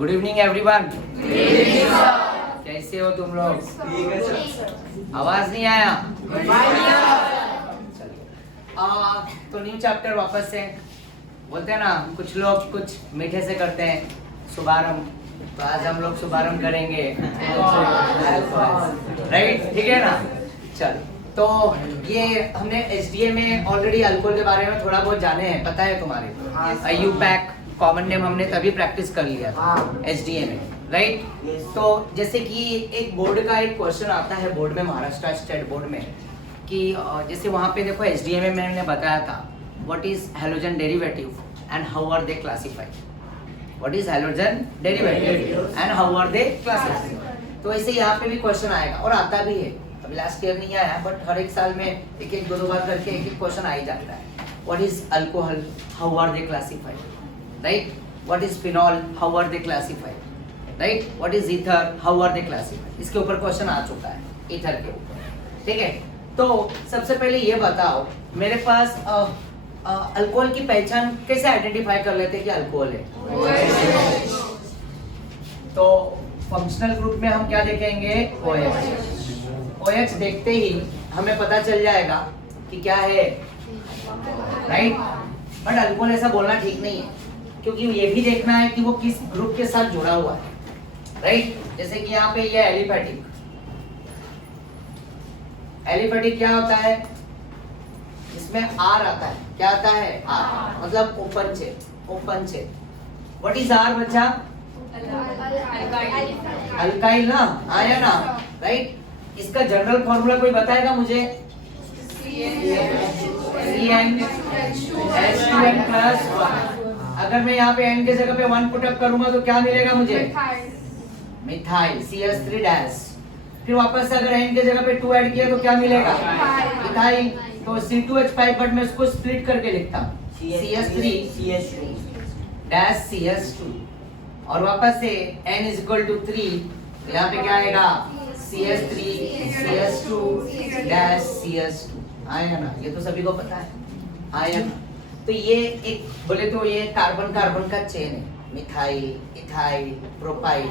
Good evening everyone. कैसे हो तुम लोग? आवाज नहीं आया? तो न्यू चैप्टर वापस से बोलते हैं ना, कुछ लोग कुछ मीठे से करते हैं शुभारंभ, तो आज हम लोग शुभारंभ करेंगे राइट, ठीक है ना। चल, तो ये हमने एसडीए में ऑलरेडी अल्कोहल के बारे में थोड़ा बहुत जाने हैं, पता है तुम्हारे यूपैक कॉमन नेम हमने तभी प्रैक्टिस कर लिया था एसडीए में, राइट। तो जैसे कि एक बोर्ड का एक क्वेश्चन आता है बोर्ड में, महाराष्ट्र स्टेट बोर्ड में, कि जैसे वहाँ पे देखो एसडीए में मैंने बताया था what is halogen derivative and how are they classified, what is halogen derivative and how are they classified. तो ऐसे यहाँ पे भी क्वेश्चन आएगा और आता भी है, अभी लास्ट ईयर नहीं आया बट हर एक साल में एक एक दो बार करके एक एक क्वेश्चन आ ही जाता है। What is alcohol, how are they classified, right. What is phenol, how are they classified, right. What is ether, how are they classified. इसके ऊपर क्वेश्चन आ चुका है ईथर के ऊपर, ठीक है। तो सबसे पहले ये बताओ, मेरे पास अल्कोहल की पहचान कैसे आइडेंटिफाई कर लेते हैं कि अल्कोहल है? तो फंक्शनल ग्रुप में हम क्या देखेंगे? OH। OH देखते ही हमें पता चल जाएगा कि क्या है, राइट। बट अल्कोहल ऐसा बोलना ठीक नहीं है, क्योंकि ये भी देखना है कि वो किस ग्रुप के साथ जुड़ा हुआ है, राइट। जैसे कि यहाँ पे ये एलिफेटिक, एलिफेटिक क्या होता है? इसमें आर आता है, क्या आता है? आर, मतलब open chain, open chain. What is R बच्चा? अल्काइल ना, आया ना, राइट। इसका जनरल फॉर्मूला कोई बताएगा मुझे? CnH2n+1। अगर मैं यहाँ पे n के जगह पे 1 पुट अप करूंगा तो क्या मिलेगा मुझे? Methyl, CH3 dash. फिर वापस से अगर n के जगह पे 2 ऐड किया तो क्या मिलेगा? मिथाइल। तो C2H5, बट मैं उसको स्प्लिट करके लिखता हूँ, CH3 डैश CH2, और वापस से n इज इक्वल टू 3, यहाँ पे क्या आएगा? CH3 CH2 dash CH2। आया ना, ये तो सभी को पता है, आया ना। तो ये एक बोले तो ये कार्बन कार्बन का चेन है, मिथाइल, इथाइल, प्रोपाइल,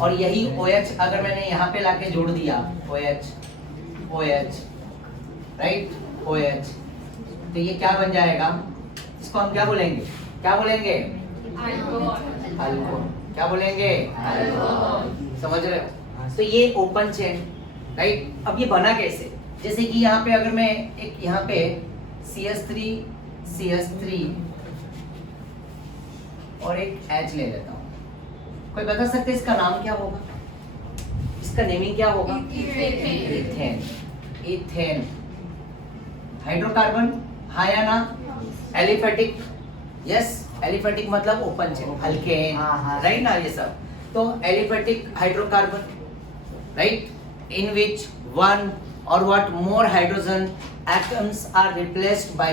और यही OH अगर मैंने यहाँ पे लाके जोड़ दिया OH, OH, राइट, OH, तो ये क्या बन जाएगा? इसको हम क्या बोलेंगे? क्या बोलेंगे? अल्कोहल। क्या बोलेंगे? अल्कोहल। समझ रहे हो? तो ये ओपन चेन, राइट। अब ये बना कैसे? जैसे कि यहाँ पे अगर मैं एक यहाँ पे CH3 CH3 और एक H ले लेता हूँ, कोई बता सकते है इसका नाम क्या होगा? इसका नेमिंग क्या होगा? इथेन। इथेन हाइड्रोकार्बन, हाँ या ना? एलिफेटिक, यस, एलिफेटिक मतलब ओपन चेन, अल्केन, राइट ना, ये सब। तो aliphatic hydrocarbon, right, in which one or what more hydrogen atoms are replaced by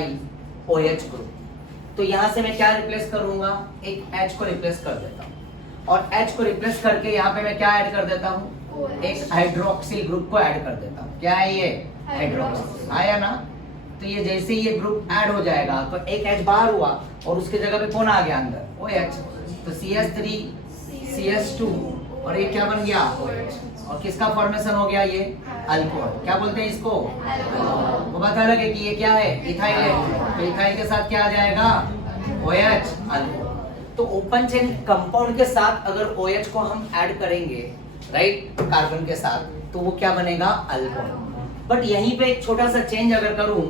OH group। तो यहाँ से मैं क्या रिप्लेस करूंगा? एक H को रिप्लेस कर देता हूँ, और H को रिप्लेस करके यहाँ पे मैं क्या ऐड कर देता हूँ? एक हाइड्रोक्सिल ग्रुप को ऐड कर देता हूँ। क्या है ये? हाइड्रोक्सिल। आया ना? तो ये जैसे ही ये ग्रुप ऐड हो जाएगा तो एक H बाहर हुआ और उसके जगह पे कौन आ गया अंदर? OH। तो CH3 CH2 और ये क्या बन गया? OH। और किसका फॉर्मेशन हो गया? ये अल्कोहल। क्या बोलते हैं इसको? वो बता लगे कि ये क्या है? इथाइल है, तो इथाइल के साथ क्या आ जाएगा? OH, alcohol. तो ओपन चेन कंपाउंड के साथ अगर OH को हम ऐड करेंगे, राइट, कार्बन के साथ, तो वो क्या बनेगा? अल्कोहल। बट यहीं पे एक छोटा सा चेंज अगर करूं,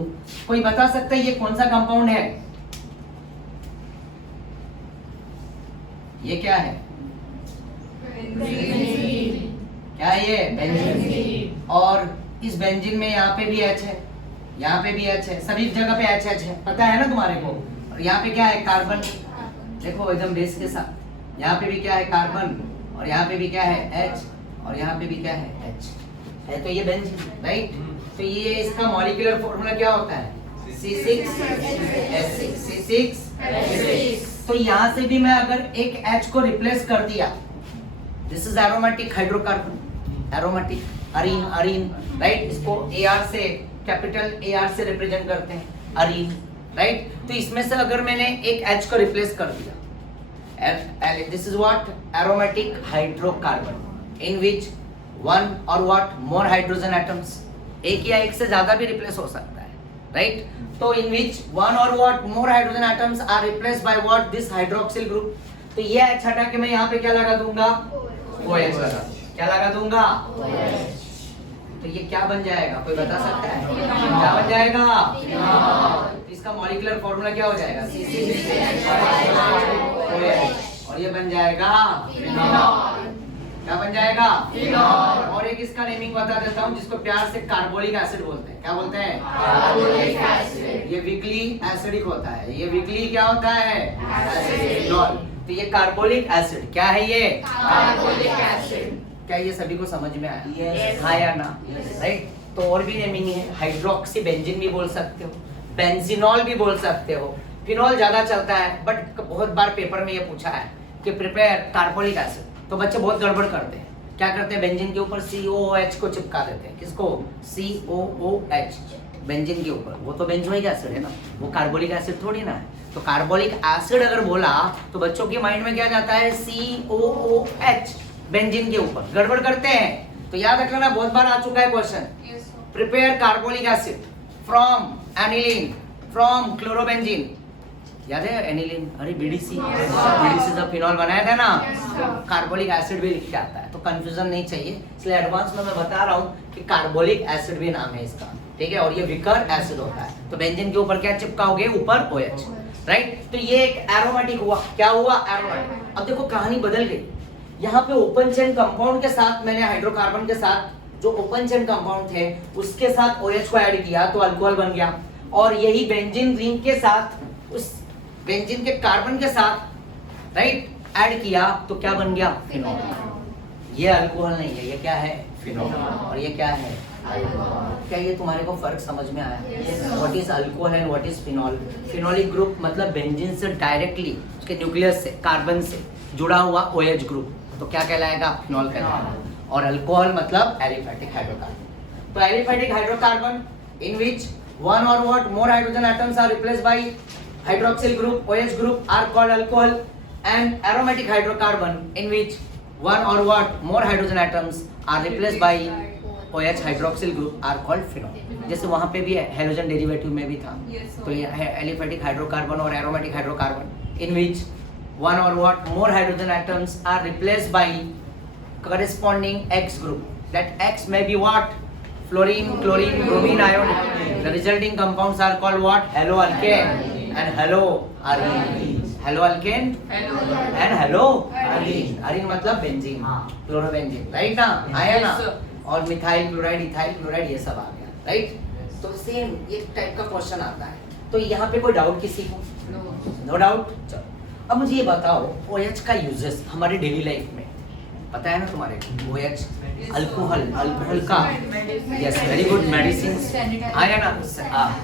कोई बता सकता है ये कौन सा कंपाउंड है? ये क्या है? क्या ये? बेंजीन। और इस बेंजीन में यहाँ पे भी H है, यहाँ पे भी H है, सभी जगह पे H है, पता है ना तुम्हारे को। और यहाँ पे क्या है? कार्बन, देखो एकदम बेस के साथ। यहाँ पे भी क्या है? कार्बन, और यहाँ पे भी क्या है? H, और यहाँ पे भी क्या है? H है। तो ये बेंजीन, राइट। तो ये इसका मॉलिक्यूलर फॉर्मूला क्या होता है? C6H6, C6H6। तो यहाँ से भी मैं अगर एक H को रिप्लेस कर दिया, this is aromatic hydrocarbon, aromatic, Areen, Areen, right. इसको AR से, कैपिटल AR से रिप्रेजेंट करते हैं, अरीन, राइट। तो इसमें से अगर मैंने एक H को रिप्लेस कर दिया, And this is what aromatic hydrocarbon in which one or what more hydrogen atoms, एक या एक से ज्यादा भी रिप्लेस हो सकता है, right? तो in which one or what more hydrogen atoms are replaced by what this hydroxyl group. तो ये H हटा के मैं यहाँ पे क्या लगा दूंगा? OH लगा, क्या लगा दूंगा? तो ये क्या बन जाएगा, कोई बता सकता है? क्या बन जाएगा? इसका मॉलिक्यूलर फॉर्मूला क्या हो जाएगा? और ये बन जाएगा क्या बन जाएगा? और एक इसका नेमिंग बता देता हूँ जिसको प्यार से कार्बोलिक एसिड बोलते हैं। क्या बोलते हैं? Carbolic acid. ये वीकली एसिडिक होता है, ये वीकली क्या होता है? फिनॉल। तो ये कार्बोलिक एसिड क्या है? ये कार्बोलिक एसिड। क्या ये सभी को समझ में आया? yes. हाँ या ना? राइट। तो और भी नेमिंग है, हाइड्रोक्सी बेंजीन भी बोल सकते हो, बेंजीनॉल भी बोल सकते हो, फिनॉल ज्यादा चलता है बट बहुत बार पेपर में ये पूछा है कि प्रिपेयर कार्बोलिक एसिड, तो बच्चे बहुत गड़बड़ करते हैं। क्या करते हैं? बेंजीन के ऊपर COOH को चिपका देते हैं। किसको? COOH, बेंजीन के ऊपर। वो तो बेंजोइक एसिड है ना, वो कार्बोलिक एसिड थोड़ी ना है। तो कार्बोलिक एसिड अगर बोला तो बच्चों के माइंड में क्या जाता है? COOH, बेंजीन के ऊपर। गड़बड़ करते हैं। तो याद रख लेना, बहुत बार आ चुका है question. Prepare carbolic acid from aniline from chlorobenzene. याद है एनिलीन? अरे BDC जब फिनॉल बनाया था ना, कार्बोलिक एसिड भी लिख के आता है, तो कंफ्यूजन नहीं चाहिए। इसलिए एडवांस में मैं बता रहा हूँ कि कार्बोलिक एसिड भी नाम है इसका, ठीक है? और ये विकर एसिड होता है। तो बेंजीन के ऊपर क्या चिपकाओगे? ऊपर OH, राइट? तो ये एक एरोमेटिक हुआ। क्या हुआ? एरोमेटिक। अब देखो कहानी बदल गई। यहाँ पे ओपन चेन कंपाउंड के साथ मैंने हाइड्रोकार्बन के साथ जो ओपन चेन कंपाउंड थे उसके साथ OH को ऐड किया तो अल्कोहल बन गया। और यही बेंजीन रिंग के साथ उस बेंजीन के कार्बन के साथ राइट ऐड किया तो क्या बन गया? फिनॉल। ये अल्कोहल नहीं है, ये क्या है? फिनॉल। और ये क्या है? क्या ये तुम्हारे को फर्क समझ में आया? What is alcohol and what is phenol? Phenolic group मतलब बेंजीन से डायरेक्टली उसके न्यूक्लियस से कार्बन से जुड़ा हुआ OH ग्रुप, तो क्या कहलाएगा? फिनॉल कहलाएगा। और अल्कोहल मतलब एलिफैटिक हाइड्रोकार्बन। तो aliphatic hydrocarbon in which one or what more hydrogen atoms are replaced by hydroxyl group, OH group are called alcohol, and aromatic hydrocarbon in which one or what more hydrogen atoms are replaced by OH hydroxyl group are called phenol. जैसे वहाँ पे भी halogen derivative में भी था, तो ये aliphatic hydrocarbon और aromatic hydrocarbon in which one or what more hydrogen atoms are replaced by corresponding X group. That X may be what? Fluorine, chlorine, bromine, iodine. The resulting compounds are called what? Haloalkane and haloarine. Haloalkane and haloarine. Arine मतलब benzene, chlorobenzene, right ना? आया ना? और methyl chloride, ethyl chloride, ये सब आ गया, right? तो same एक टाइप का क्वेश्चन आता है। तो यहाँ पे कोई डाउट किसी को? No doubt. चलो अब मुझे ये बताओ OH का यूजेस हमारे डेली लाइफ में पता है ना तुम्हारे? OH अल्कोहल, अल्कोहल का यस वेरी गुड मेडिसिन आया ना?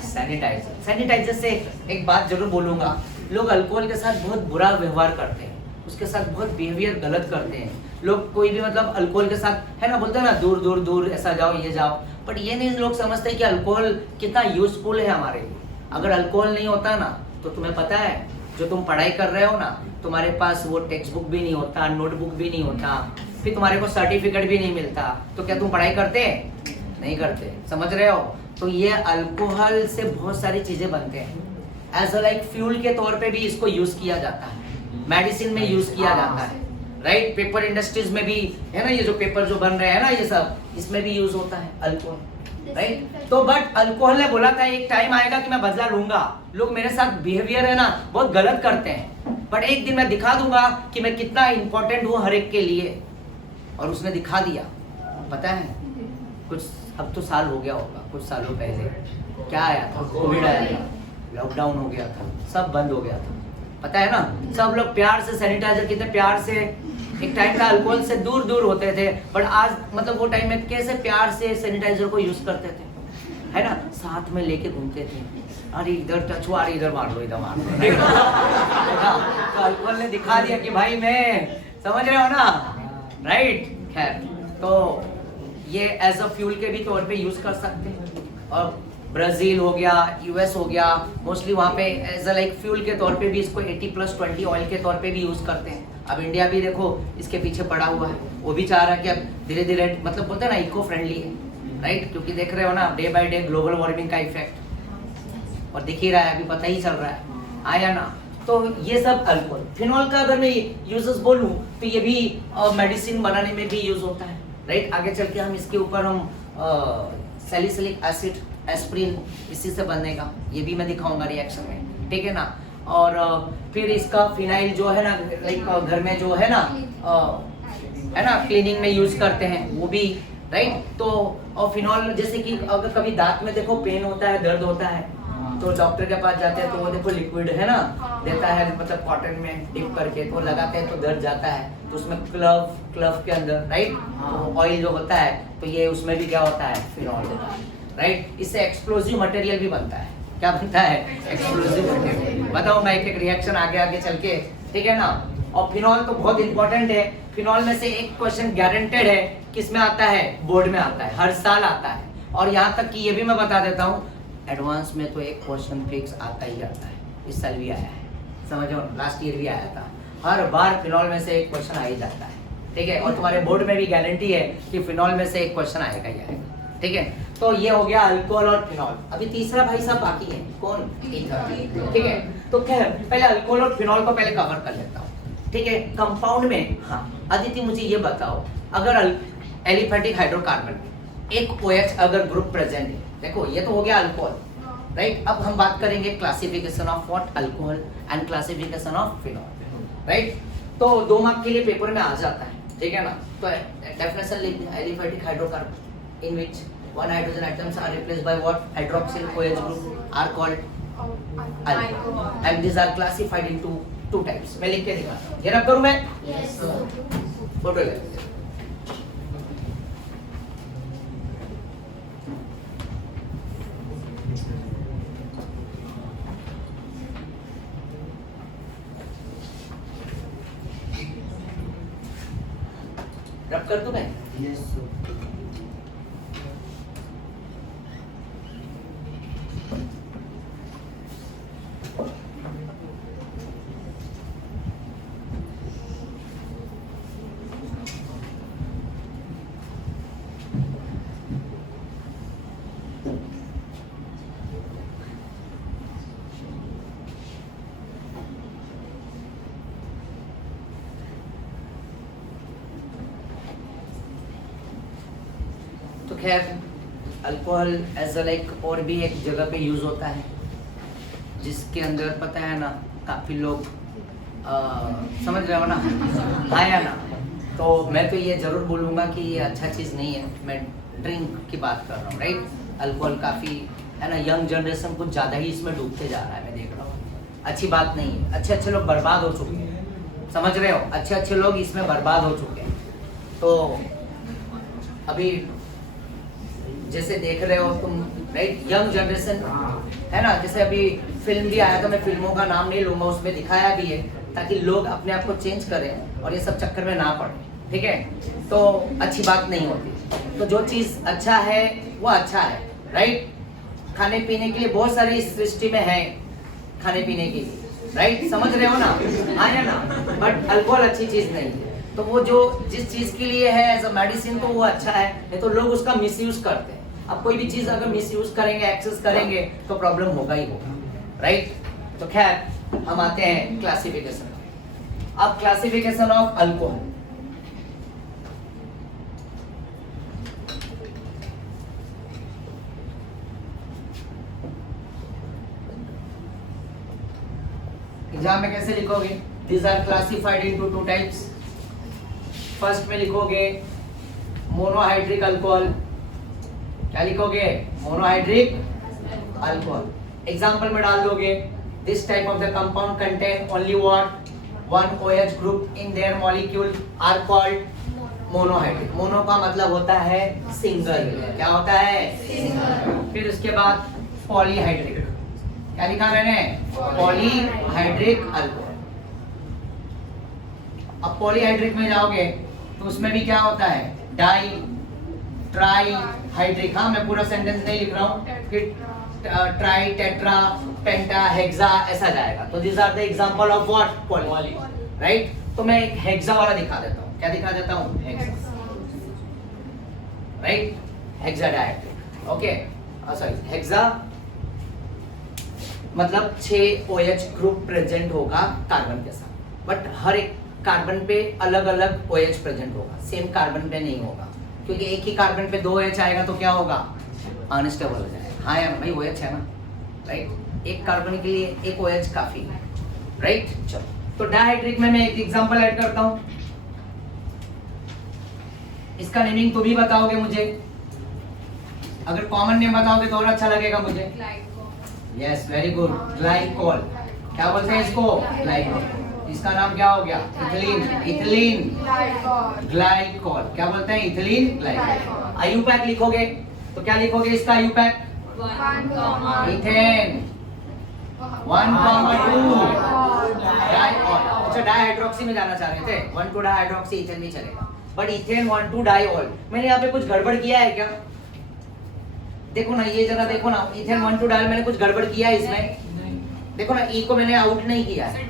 सैनिटाइजर। सैनिटाइजर से एक बात जरूर बोलूंगा, लोग अल्कोहल के साथ बहुत बुरा व्यवहार करते हैं, उसके साथ बहुत बिहेवियर गलत करते हैं लोग। कोई भी मतलब अल्कोहल के साथ है ना, बोलते हैं ना दूर दूर दूर ऐसा जाओ ये जाओ, बट ये नहीं लोग समझते कि अल्कोहल कितना यूजफुल है हमारे लिए। अगर अल्कोहल नहीं होता ना तो तुम्हें पता है जो तुम पढ़ाई कर रहे हो ना, तुम्हारे पास वो टेक्स्ट बुक भी नहीं होता, नोटबुक भी नहीं होता, फिर तुम्हारे को सर्टिफिकेट भी नहीं मिलता, तो क्या तुम पढ़ाई करते? नहीं करते, समझ रहे हो? तो ये अल्कोहल से बहुत सारी चीजें बनते हैं। एज अ लाइक फ्यूल के तौर पे भी इसको यूज किया जाता है, मेडिसिन में यूज किया जाता है, राइट? पेपर इंडस्ट्रीज में भी है ना, ये जो पेपर जो बन रहे हैं ना ये सब, इसमें भी यूज होता है अल्कोहल, राइट? तो बट अल्कोहल ने बोला था एक टाइम आएगा कि मैं बदला लूंगा, लोग मेरे साथ बिहेवियर है ना बहुत गलत करते हैं, बट एक दिन मैं दिखा दूंगा कि मैं कितना इंपॉर्टेंट हूँ हर एक के लिए। और उसने दिखा दिया। पता है कुछ अब तो साल हो गया होगा, कुछ सालों पहले क्या आया था? कोविड आया था, लॉकडाउन हो गया था, सब बंद हो गया था, पता है ना? सब लोग प्यार से सैनिटाइजर कितने प्यार से, एक टाइम था अल्कोहल से दूर दूर होते थे, बट आज मतलब वो टाइम में कैसे प्यार से सैनिटाइजर को यूज करते थे, है ना? साथ में लेके घूमते थे, अरे इधर टच हुआ, अरे इधर मार लो, इधर मार लो। तो अल्कोहल ने दिखा दिया कि भाई मैं, समझ रहे हो ना, राइट? खैर, तो ये एज अ फ्यूल के भी तौर पे यूज कर सकते हैं। और ब्राज़ील हो गया, यूएस हो गया, मोस्टली वहाँ पे एज अ लाइक फ्यूल के तौर पे भी इसको 80+20 ऑयल के तौर पे भी यूज़ करते हैं। अब इंडिया भी देखो इसके पीछे पड़ा हुआ है, वो भी चाह रहा है कि अब धीरे धीरे मतलब बोलते हैं ना इको फ्रेंडली है, राइट, क्योंकि देख रहे हो ना day by day global warming का इफेक्ट और दिख ही रहा है, अभी पता ही चल रहा है, आया ना। तो ये सब अल्कोहल। फिनॉल का अगर मैं यूजेस बोलूँ तो ये भी मेडिसिन बनाने में भी यूज होता है, राइट। आगे चल के हम इसके ऊपर हम सैलिसिलिक एसिड, एस्प्रिन इसी से बनेगा, ये भी मैं दिखाऊंगा रिएक्शन में, ठीक है ना। और फिर इसका फिनाइल जो है ना लाइक घर में जो है ना क्लीनिंग में यूज करते हैं वो भी, राइट। तो और फिनॉल जैसे कि अगर कभी दांत में देखो पेन होता है, दर्द होता है, तो डॉक्टर के पास जाते हैं तो वो देखो लिक्विड है ना देता है, मतलब कॉटन में डिप करके तो लगाते हैं तो दर्द जाता है, तो उसमें क्लव के अंदर, राइट, तो ऑयल जो होता है तो ये उसमें भी क्या होता है, फिनॉल होता है, राइट। इससे एक्सप्लोजिव मटेरियल भी बनता है। क्या बनता है? Explosive material. बताऊंगा एक एक रिएक्शन आगे आगे चल के, ठीक है ना। और फिनॉल तो बहुत इंपॉर्टेंट है। फिनॉल में से एक क्वेश्चन गारंटेड है, किसमें आता है, बोर्ड में आता है, हर साल आता है। और यहाँ तक कि ये भी मैं बता देता हूँ, एडवांस में तो एक क्वेश्चन फिक्स आता ही आता है, इस साल भी आया है, समझो, लास्ट ईयर भी आया था। हर बार फिनॉल में से एक क्वेश्चन आ ही जाता है, ठीक है। और तुम्हारे बोर्ड में भी गारंटी है कि फिनॉल में से एक क्वेश्चन आएगा ही आएगा, ठीक है। तो ये हो गया अल्कोहल और फिनॉल। अभी तीसरा भाई साहब बाकी है, कौन? ठीक है। तो खैर पहले अल्कोहल और फिनॉल को पहले कवर कर लेता हूँ, ठीक है। कंपाउंड में, हाँ अदिति मुझे ये बताओ, अगर एलिफेटिक हाइड्रोकार्बन में एक OH अगर ग्रुप प्रेजेंट है, देखो ये तो हो गया अल्कोहल, राइट। अब हम बात करेंगे classification of what, alcohol and classification of phenol, right. तो 2 मार्क के लिए पेपर में आ जाता है, ठीक है ना। तो definition aliphatic hydrocarbon in which one hydrogen atoms are replaced by what, hydroxyl OH group are called alcohol, and these are classified into 2 types। मैं लिख के दिखा, ये रब करूं मैं? Yes sir। फोटो ले, रब कर दूं मैं? Yes sir। तो खैर अल्कोहल एज अ लाइक और भी एक जगह पे यूज होता है, जिसके अंदर पता है ना काफी लोग समझ रहे हो ना, हाँ या ना। तो मैं तो ये जरूर बोलूँगा कि ये अच्छा चीज़ नहीं है, मैं ड्रिंक की बात कर रहा हूँ, राइट। अल्कोहल काफ़ी है ना, यंग जनरेशन कुछ ज़्यादा ही इसमें डूबते जा रहा है, मैं देख रहा हूँ, अच्छी बात नहीं है। अच्छे अच्छे लोग बर्बाद हो चुके हैं, समझ रहे हो, अच्छे अच्छे लोग इसमें बर्बाद हो चुके हैं। तो अभी जैसे देख रहे हो तुम, राइट, यंग जनरेशन है ना, जैसे अभी फिल्म भी आया था, मैं फिल्मों का नाम नहीं लूँगा, उसमें दिखाया भी है ताकि लोग अपने आप को चेंज करें और ये सब चक्कर में ना पड़े, ठीक है। तो अच्छी बात नहीं होती। तो जो चीज़ अच्छा है वो अच्छा है, राइट। खाने पीने के लिए बहुत सारी इस सृष्टि में है खाने पीने के लिए, राइट, समझ रहे हो ना, हाँ या ना। बट अल्कोहल अच्छी चीज़ नहीं है, तो वो जो जिस चीज़ के लिए है एज अ मेडिसिन तो वो अच्छा है, नहीं तो लोग उसका मिसयूज करते हैं। अब कोई भी चीज़ अगर मिसयूज करेंगे, एक्सेस करेंगे तो प्रॉब्लम होगा ही होगा, राइट। तो खैर हम आते हैं क्लासिफिकेशन। अब क्लासिफिकेशन ऑफ अल्कोहल, एग्जाम में कैसे लिखोगे? These are classified into 2 types। First में लिखोगे मोनोहाइड्रिक अल्कोहल, क्या लिखोगे? Monohydric alcohol. एग्जाम्पल में डाल दोगे, this type of the compound contain only what, 1 OH group in their molecule are called monohydric. Mono का मतलब होता है सिंगल, क्या होता है? सिंगल। फिर उसके बाद पॉलीहाइड्रिक, क्या लिखा मैंने? Polyhydric alcohol. अब पॉलीहाइड्रिक में जाओगे तो उसमें भी क्या होता है? Di tri hydric. हाँ मैं पूरा सेंटेंस नहीं लिख रहा हूँ, फिर ट्राई, टेट्रा, पेंटा, हेक्सा ऐसा जाएगा। तो this are the example of what? Poly, right. तो मैं एक हेक्सा वाला दिखा देता हूँ। क्या दिखा देता हूँ? Hexa, right, hexahydric. Okay, sorry, hexa मतलब 6 OH ग्रुप प्रेजेंट होगा कार्बन के साथ, बट हर एक कार्बन पे अलग अलग OH प्रेजेंट होगा, सेम कार्बन पे नहीं होगा, क्योंकि एक ही कार्बन पे 2 OH आएगा तो क्या होगा? अनस्टेबल हो जाएगा। हाँ यार भाई, OH है ना, राइट। एक कार्बन के लिए एक OH काफी है, राइट। चलो, तो डायहाइड्रिक में मैं एक एग्जांपल ऐड करता हूं। इसका नेमिंग तो भी बताओगे मुझे, अगर कॉमन नेम बताओगे तो और अच्छा लगेगा मुझे। Yes, very good, glycol. क्या बोलते हैं इसको? ग्लाइकोल। इसका नाम क्या हो गया? Ethylene, ethylene glycol. क्या बोलते हैं? Ethylene glycol. आयुपैक लिखोगे तो क्या लिखोगे इसका आयुपैक? Ethane 1,2 diol. अच्छा, डाइहाइड्रोक्सी में जाना चाह रहे थे, 1,2 डाइहाइड्रोक्सी इथेन नहीं चलेगा, बट इथेन 1,2 डाइऑल। मैंने यहाँ पे कुछ गड़बड़ किया है क्या? देखो ना, ये जरा देखो ना, इथेन 1,2 डाइऑल मैंने कुछ गड़बड़ किया है इसमें। देखो ना, ई को मैंने आउट नहीं किया है,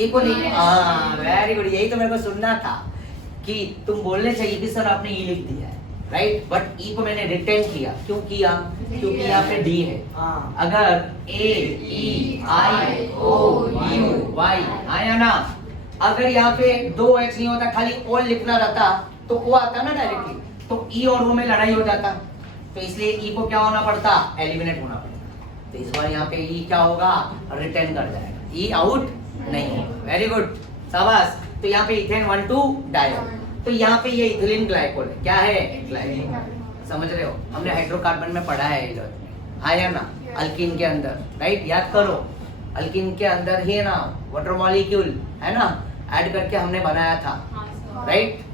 ई को नहीं। हाँ, वेरी गुड, यही तो मेरे को सुनना था कि तुम बोलने चाहिए कि सर आपने ई लिख दिया है, राइट, बट ई को मैंने रिटेन किया। क्यों किया? क्योंकि यहाँ पे डी है। अगर ए ई आई ओ यू वाई आया ना, अगर यहाँ पे 2 H नहीं होता, खाली ओ लिखना रहता तो ओ आता ना डायरेक्टली, तो ई और ओ में लड़ाई हो जाता। तो इसलिए ई को क्या होना पड़ता? एलिमिनेट होना पड़ता। तो इस बार यहाँ पे ई क्या होगा? रिटेन कर जाएगा, ई आउट नहीं है। वेरी गुड, शाबाश। तो यहाँ पे इथेन 1,2 डाइऑल, तो यहाँ पे ये इथिलीन ग्लाइकोल है। क्या है? ग्लाइकोल। समझ रहे हो? हमने हाइड्रोकार्बन में पढ़ा है इधर, हाँ या ना, अल्कीन के अंदर, राइट। याद करो, अल्कीन के अंदर ही है ना वाटर मॉलिक्यूल है ना, ऐड करके हमने बनाया था, राइट।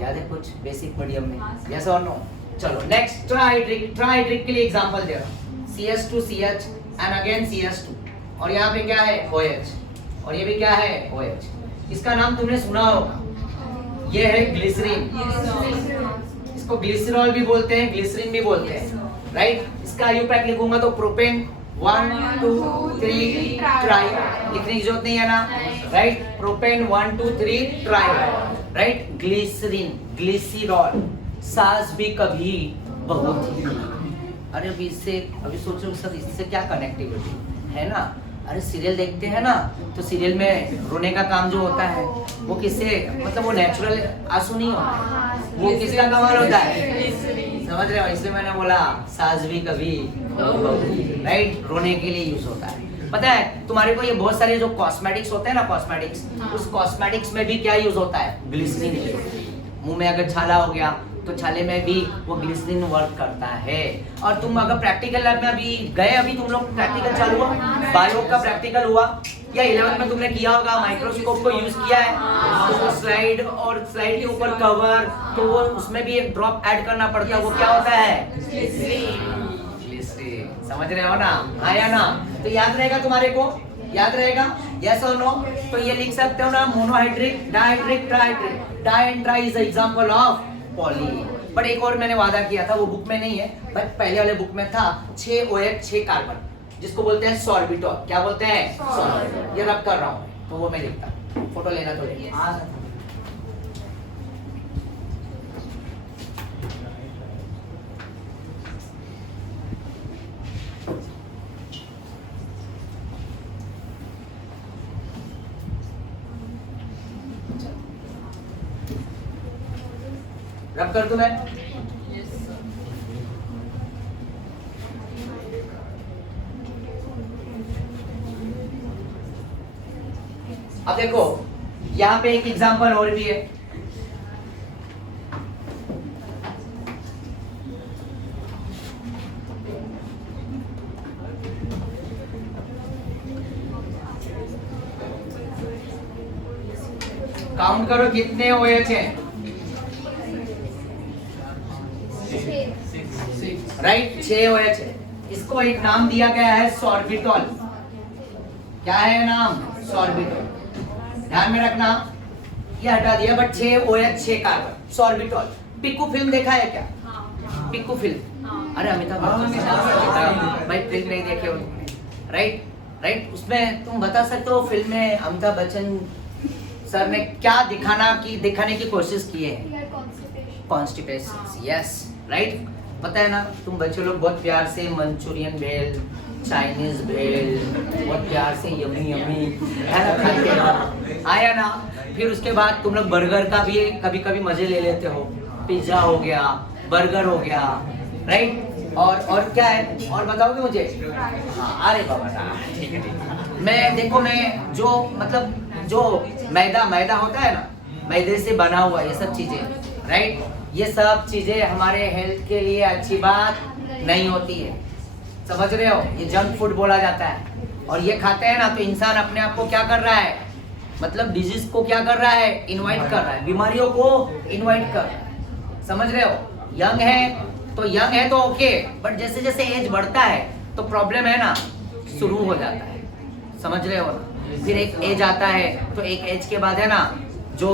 याद है कुछ बेसिक मीडियम में? यस और नो? चलो नेक्स्ट, ट्राइहाइड्रिक। ट्राइहाइड्रिक के लिए एग्जांपल दे रहा हूं। CH2CH एंड अगेन CH2, और यहाँ पे क्या है? OH, और ये भी क्या है? OH। इसका नाम तुमने सुना होगा, ये है ग्लिसरीन। इसको ग्लिसरॉल भी बोलते हैं, ग्लिसरीन भी बोलते हैं, राइट। इसका आयुपैक लिखूंगा तो प्रोपेन 1 2 3 ट्राई, लिखने की जरूरत नहीं है ना, right. Propane 1 2 3 tri, right. Glycerine, glycerol, सास भी कभी बहू थी। अरे अभी इससे, अभी सोचो सर इससे क्या कनेक्टिविटी है ना। अरे सीरियल देखते हैं ना, तो सीरियल में रोने का काम जो होता है वो किससे, मतलब वो नेचुरल आंसू नहीं होता है, वो किसका कमाल होता है? समझ रहे हो? इसलिए मैंने बोला सास भी कभी, राइट, रोने के लिए यूज होता है। पता है तुम्हारे को, ये बहुत सारे जो कॉस्मेटिक्स होते हैं ना, कॉस्मेटिक्स, उस कॉस्मेटिक्स में भी क्या यूज होता है? ग्लिसरीन यूज होता है। मुंह में अगर छाला हो गया तो छाले में भी वो ग्लिसरीन वर्क करता है। और तुम अगर प्रैक्टिकल लैब में अभी गए, अभी तुम लोग प्रैक्टिकल चालू हुआ, बायो का प्रैक्टिकल हुआ, या 11th में तुमने किया होगा, माइक्रोस्कोप को यूज किया है, तो स्लाइड और स्लाइड के ऊपर कवर, तो वो उसमें भी एक ड्रॉप ऐड करना पड़ता है, वो क्या होता है? ग्लिसरीन। समझ रहे हो ना? आया ना? तो याद रहेगा तुम्हारे को, याद रहेगा? यस और नो? तो ये लिख सकते हो ना, monohydric, dihydric, trihydric. Di and tri is the example of poly. But एक और मैंने वादा किया था, वो बुक में नहीं है, बट पहले वाले बुक में था, 6 OH 6 कार्बन, जिसको बोलते हैं सॉर्बिटॉल। क्या बोलते हैं? सॉर्बिटॉल। ये रब कर रहा हूँ, तो वो मैं लिखता हूँ। फोटो लेना तो लेंगे। रब कर दूं मैं? अब देखो, यहाँ पे एक एग्जांपल और भी है। काउंट करो कितने OH हैं, राइट, 6 OH है। इसको एक नाम दिया गया है सॉर्बिटॉल। क्या है नाम? सॉर्बिटॉल। ध्यान में रखना, ये हटा दिया, but 6 OH 6 carbon, sorbitol. Piku film देखा है क्या? पिकू फिल्म, अरे अमिताभ बच्चन भाई फिल्म नहीं देखे हो राइट राइट, उसमें तुम बता सकते हो फिल्म में अमिताभ बच्चन सर ने क्या दिखाने की कोशिश की है? Constipation, yes right. पता है ना तुम बच्चे लोग बहुत प्यार से मंचूरियन भेल, चाइनीज भेल बहुत प्यार से यमी यमी है ना खाते हो, आया ना। फिर उसके बाद तुम लोग बर्गर का भी कभी कभी मजे ले लेते हो, पिज्जा हो गया, बर्गर हो गया राइट। और क्या है और बताओगे मुझे? हाँ अरे बाबा ठीक है ठीक है। मैं जो मतलब जो मैदा होता है ना, मैदे से बना हुआ ये सब चीजें राइट, ये सब चीजें हमारे हेल्थ के लिए अच्छी बात नहीं होती है, समझ रहे हो? ये जंक फूड बोला जाता है। और ये खाते हैं ना तो इंसान अपने आप को क्या कर रहा है, मतलब डिजीज को क्या कर रहा है, इनवाइट कर रहा है, बीमारियों को इनवाइट कर रहा है, समझ रहे हो? यंग है तो ओके, बट जैसे जैसे एज बढ़ता है तो प्रॉब्लम है ना शुरू हो जाता है, समझ रहे हो ना? फिर एक एज आता है तो एक एज के बाद है ना जो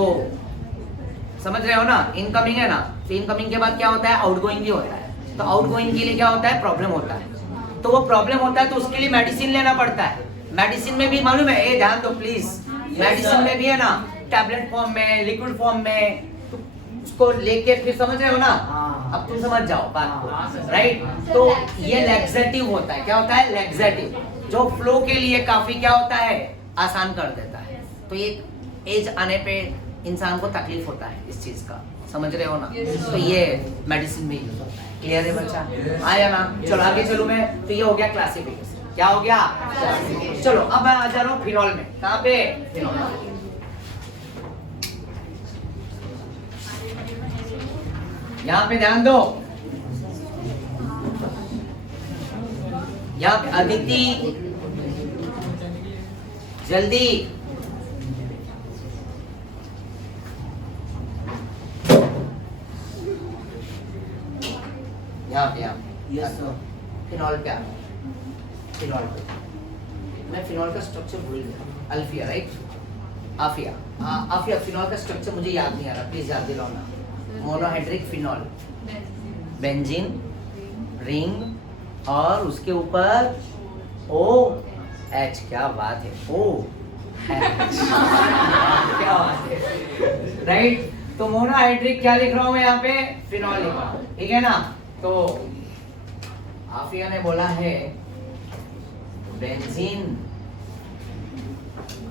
समझ रहे हो ना इनकमिंग है ना, तो इनकमिंग के बाद क्या होता है, आउटगोइंग भी होता है। तो आउटगोइंग के लिए क्या होता है, प्रॉब्लम होता है। तो वो प्रॉब्लम होता है तो उसके लिए मेडिसिन लेना पड़ता है। मेडिसिन में भी मालूम है, ए ध्यान दो प्लीज, मेडिसिन में भी है ना टैबलेट फॉर्म में, लिक्विड फॉर्म में, तो उसको लेके फिर समझ रहे हो ना, अब तुम समझ जाओ बात को राइट। तो ये लैक्सेटिव होता है, क्या होता है, लैक्सेटिव, जो फ्लो के लिए काफी क्या होता है, आसान कर देता है। तो ये एज आने पे इंसान को तकलीफ होता है इस चीज का, समझ रहे हो ना? तो ये मेडिसिन में यूज होता है। क्लियर है बच्चा? आया ना? चलो आगे चलूं मैं। तो ये हो गया क्लासिफिकेशन, क्या हो गया? चलो अब मैं आ जा रहा हूँ फिनॉल में। कहाँ पे? फिनॉल। यहाँ पे ध्यान दो, यहाँ पे अदिति जल्दी, यहाँ पे फिनॉल पे आना, फिनॉल पे मैं फिनॉल का स्ट्रक्चर भूल गया। अल्फिया राइट, आफिया फिनॉल का स्ट्रक्चर मुझे याद नहीं आ रहा, प्लीज याद दिलाओ ना। मोनोहाइड्रिक फिनॉल, बेंजीन रिंग और उसके ऊपर OH, क्या बात है, OH क्या बात है राइट। तो मोनोहाइड्रिक क्या लिख रहा हूं मैं यहाँ पे, फिनॉल लिख रहा हूं, ठीक है ना। तो आफिया ने बोला है बेंजीन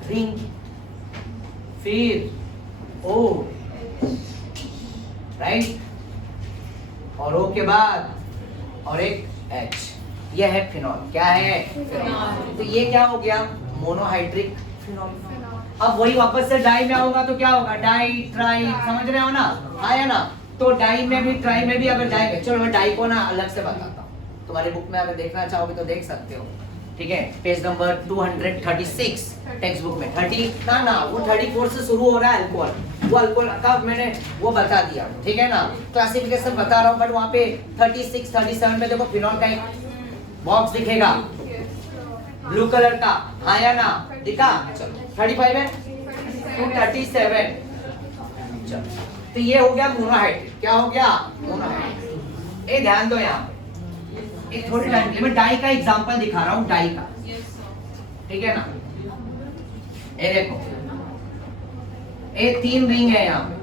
रिंग, फिर O राइट, और O के बाद और एक H, यह है फिनॉल। क्या है? फिनॉल। तो ये क्या हो गया, मोनोहाइड्रिक फिनॉल। अब वही वापस से डाई में आऊंगा तो क्या होगा, डाई ट्राई, समझ रहे हो ना, आया ना। तो डाई में भी ट्राई में भी अगर जाएंगे, चलो मैं डाई को ना अलग से बताता हूँ, तुम्हारे बुक में अगर देखना चाहोगे तो देख सकते हो, ठीक है। पेज नंबर 236 टेक्स्ट बुक में 30 ना वो 34 से शुरू हो रहा है अल्कोहल, वो अल्कोहल का मैंने वो बता दिया, ठीक है ना। क्लासिफिकेशन बता रहा हूँ, बट वहाँ पे 36 37 में देखो फिनॉल का एक बॉक्स दिखेगा ब्लू कलर का, आया ना, दिखा। चलो 35 है, 237, चलो तो ये हो गया मोनोहाइड्रिक। क्या हो गया, मोनोहाइड्रिक। ए ध्यान दो यहाँ पे, एक थोड़ी टाइम के लिए मैं डाई का एग्जांपल दिखा रहा हूँ, डाई का, ठीक है ना। ए देखो, ए 3 रिंग है यहाँ पे,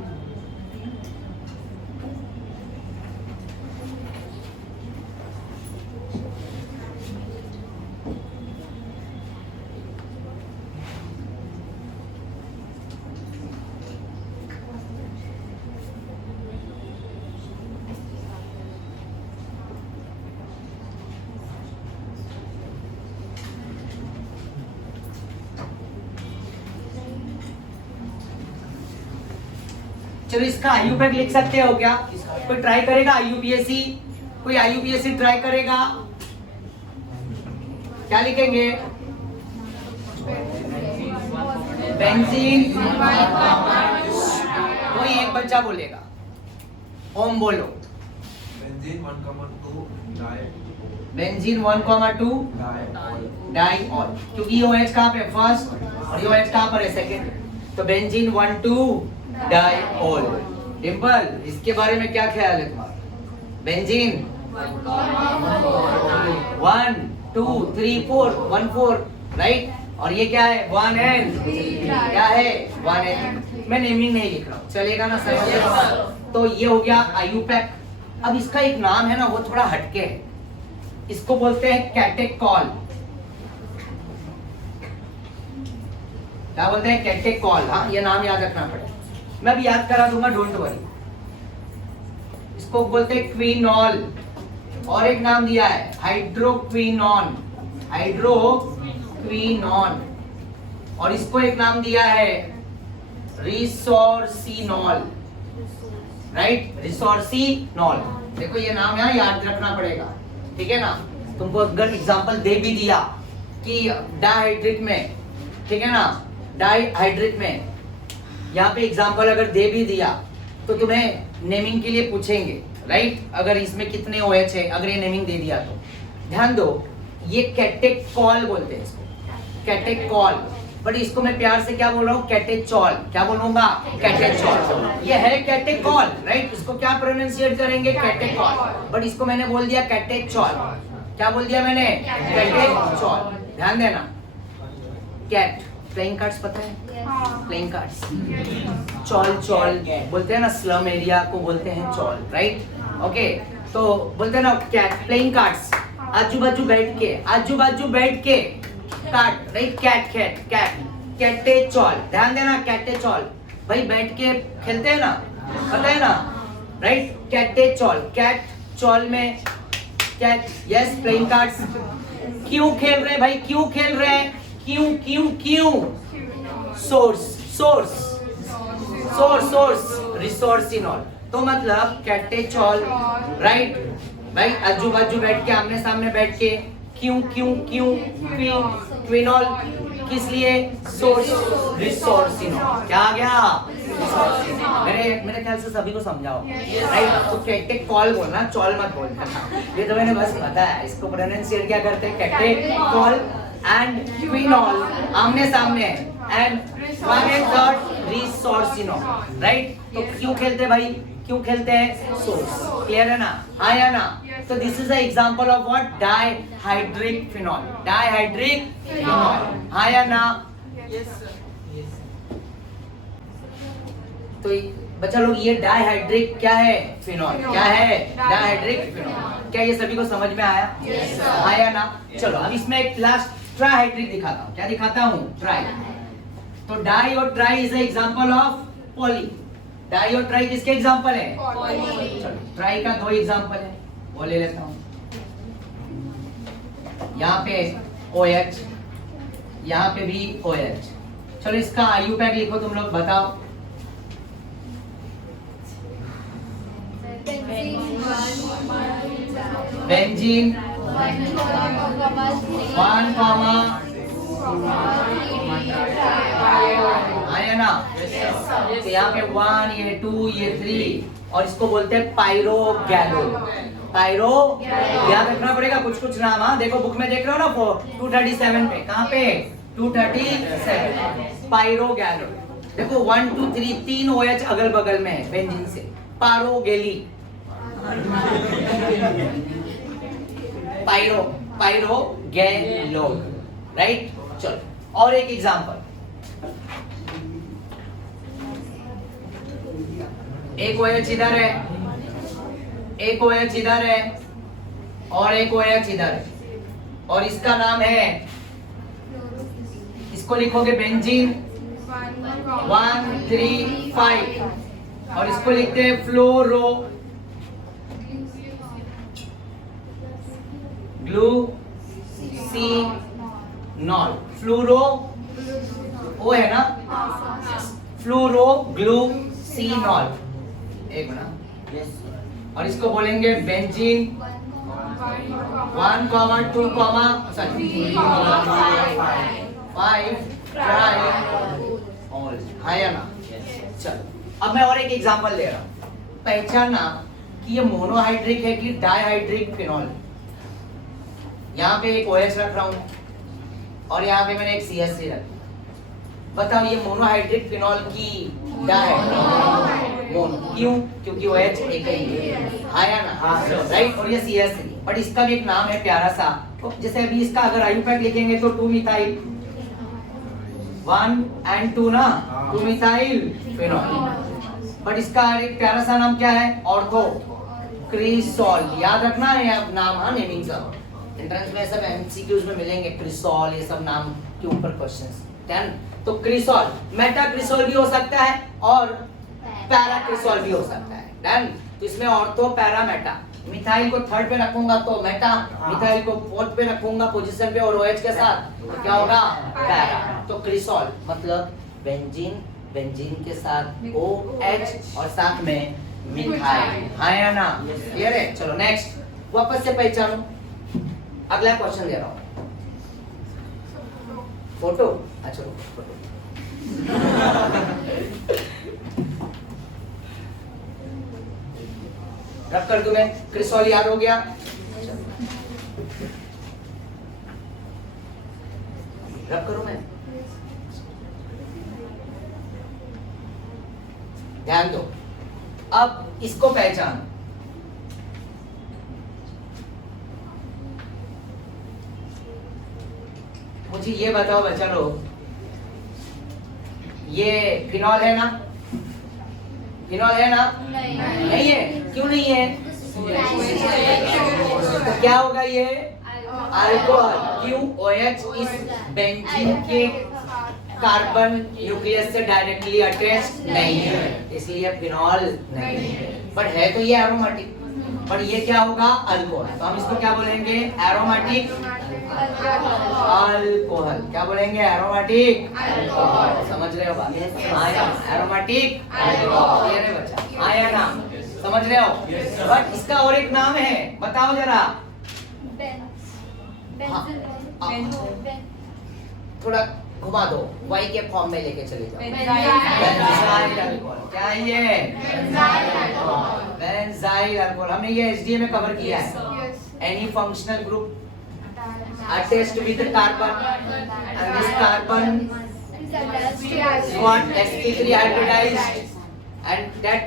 चलो इसका IUPAC लिख सकते हो क्या? कोई ट्राई करेगा IUPAC? कोई IUPAC ट्राई करेगा? क्या लिखेंगे? बेंजीन, कोई एक बच्चा बोलेगा, ओम बोलो। बेंजीन 1,2 डाई, बेंजीन 1,2 डाईऑल, क्योंकि OH कहाँ पे फर्स्ट और OH कहाँ पर है सेकंड, तो बेंजीन 1,2 डाईऑल। डिंपल, इसके बारे में क्या ख्याल है तुम्हारा? Benzene 1 2 3 4 1 4 right. और ये क्या है 1 एंड क्या है 1 एंड। मैं नेमिंग नहीं लिख रहा हूँ, चलेगा ना सर। तो ये हो गया आईयूपैक। अब इसका एक नाम है ना, वो थोड़ा हटके है, इसको बोलते हैं कैटेकॉल। क्या बोलते हैं कैटेकॉल। हाँ, ये नाम याद रखना पड़ेगा, मैं भी याद करा दूंगा, डोंट वरी। इसको बोलते हैं क्विनॉल, और एक नाम दिया है हाइड्रोक्विनॉन, हाइड्रोक्विनॉन। और इसको एक नाम दिया है रिसोर्सिनॉल, राइट, रिसोर्सिनॉल। देखो ये नाम यहाँ याद रखना पड़ेगा, ठीक है ना। तुमको अगर एग्जांपल दे भी दिया कि डाइहाइड्रिक में, ठीक है ना, डाइहाइड्रिक में यहाँ पे एग्जांपल अगर दे भी दिया तो तुम्हें नेमिंग के लिए पूछेंगे, राइट। अगर इसमें कितने OH है, अगर ये नेमिंग दे दिया तो ध्यान दो, ये कैटेकॉल बोलते हैं इसको, कैटेकॉल। बट इसको मैं प्यार से क्या बोल रहा हूँ, कैटेचॉल। क्या बोलूंगा, कैटेचॉल। ये है कैटेकॉल, राइट। इसको क्या प्रोनाउंसिएट करेंगे, कैटेकॉल। बट इसको मैंने बोल दिया कैटेचॉल। क्या बोल दिया मैंने, कैटेचॉल। ध्यान देना। कैट प्लेइंग कार्ड्स पता है, प्लेइंग कार्ड्स। चॉल चॉल बोलते हैं ना, स्लम एरिया को बोलते हैं चॉल, राइट। ओके, तो बोलते हैं ना कैट प्लेइंग कार्ड्स, आजू बाजू बैठ के, आजू बाजू बैठ के card, right. Cat cat cat catechol. ध्यान देना, कैटेचॉल भाई बैठ के खेलते हैं ना, पता है ना, राइट। कैटेचॉल, कैट चॉल में कैट, यस, प्लेइंग कार्ड्स। क्यों खेल रहे हैं भाई, क्यों खेल रहे हैं, क्यों क्यों क्यों, source source source source, resorcinol. तो मतलब कैटेचॉल, राइट भाई, आजू बाजू बैठ के, आमने सामने बैठ के, क्यों क्यों क्यों, क्विनॉल, किस लिए, सोर्स, रिसोर्सिनॉल। क्या आ गया, मेरे ख्याल से सभी को समझाओ, राइट। तो कैटेकॉल बोलना, चॉल मत बोलना, ये तो मैंने बस बताया। इसको प्रोनाउंसिएट क्या करते हैं, कैटेकॉल एंड क्विनॉल, आमने सामने, and one and third resorcinol, right. तो क्यों खेलते हैं भाई, क्यों खेलते हैं, सोर्स। क्लियर है ना, हाँ या ना। तो this is the example of what, dihydric phenol, dihydric phenol, हाँ या ना। तो बच्चा लोग, ये डाइहाइड्रिक क्या है, फिनॉल, क्या है, डाइहाइड्रिक फिनॉल। क्या ये सभी को समझ में आया, हाँ या ना। चलो अब इसमें एक लास्ट ट्राइहाइड्रिक दिखाता हूँ। क्या दिखाता हूँ, ट्राई। तो डाई और tri is example of poly. Di और ट्राई किसके एग्जांपल है, चलो ट्राई का 2 एग्जांपल है, वो ले लेता हूँ। यहाँ पे OH, यहाँ पे भी OH। चलो इसका आईयूपैक लिखो तुम लोग, बताओ। बेंजीन 1, आया ना। तो यहाँ पे 1, ये 2, ये 3, और इसको बोलते हैं पायरोगैलो। पायरो याद रखना पड़ेगा कुछ कुछ नाम। हाँ देखो बुक में देख रहे हो ना, 237 पे, कहाँ पे, 237, पायरोगैलो। देखो 1 2 3 3 OH अगल बगल में है बेंजीन से, पायरोगेली, पायरो पायरोगेलो, राइट। चलो और एक एग्जांपल, एक OH इधर है, एक OH इधर है, और एक OH इधर है, और इसका नाम है, इसको लिखोगे बेंजीन 1 3 5, और इसको लिखते हैं फ्लोरो ग्लूसीनॉल। फ्लोरो वो है ना, फ्लोरो ग्लूसीनॉल, एक मिनट। और इसको बोलेंगे बेंजीन 1, 2, 5 ट्राइऑल, है ना। चलो अब मैं और एक एग्जांपल दे रहा हूँ, पहचानना कि ये मोनोहाइड्रिक है कि डाइहाइड्रिक फिनॉल। यहाँ पे एक OH रख रहा हूँ और यहाँ पे मैंने एक CH3 रखा। बताओ ये मोनोहाइड्रिक फिनॉल की डाइहाइड्रिक, मोनो क्यों? क्योंकि OH एक ही है, आया ना, राइट। और ये CH3, बट इसका भी एक नाम है प्यारा सा, तो जैसे अभी इसका अगर IUPAC लिखेंगे तो 2 मिथाइल 1 and 2 ना, 2 मिथाइल फिनॉल। बट इसका एक प्यारा सा नाम क्या है? ऑर्थो क्रिसॉल। याद रखना है आप नाम, हाँ, नेमिंग सब एंट्रेंस में सब MCQs में मिलेंगे, क्रिसॉल, ये सब नाम के ऊपर क्वेश्चंस। डन। तो क्रिसॉल, मेटा क्रिसॉल भी हो सकता है और पैरा क्रिसॉल भी हो सकता है। डन। तो इसमें ऑर्थो, पैरा, मेटा। मिथाइल को थर्ड पे रखूंगा तो मेटा, मिथाइल को फोर्थ पे रखूंगा पोजीशन पे और OH के साथ तो क्या होगा? पैरा। तो क्रिसॉल मतलब बेंजीन, बेंजीन के साथ OH और साथ में मिथाइल, हाँ या ना? क्लियर है? चलो नेक्स्ट, वापस से पहचानो। अगला क्वेश्चन दे रहा हूँ, फोटो। अच्छा फोटो रख कर तुम्हें क्रिसॉल याद हो गया? रख करूं मैं? ध्यान दो, अब इसको पहचानो। मुझे ये बताओ बच्चा लोग, ये फिनॉल है ना? फिनॉल है ना? नहीं है। क्यों नहीं है? तो क्या होगा ये? अल्कोहल। क्यों? OH इस बेंजीन के कार्बन न्यूक्लियस से डायरेक्टली अटैच नहीं है, इसलिए फिनॉल नहीं है। बट है तो ये एरोमेटिक, पर ये क्या होगा? अल्कोहल। तो हम इसको क्या बोलेंगे? Aromatic alcohol. क्या बोलेंगे? Aromatic alcohol. समझ रहे हो बात? आया एरोमेटिक अल्कोहल। ये रे बच्चा, आया ना? समझ रहे हो? बट इसका और एक नाम है, बताओ जरा। थोड़ा घुमा दो, Y के फॉर्म में लेके चले जाओ। Benzyl alcohol. क्या है ये? Benzyl alcohol. हमने ये SDA में कवर किया है। Any functional group attached with the carbon and this carbon is what? sp3 hybridized, and that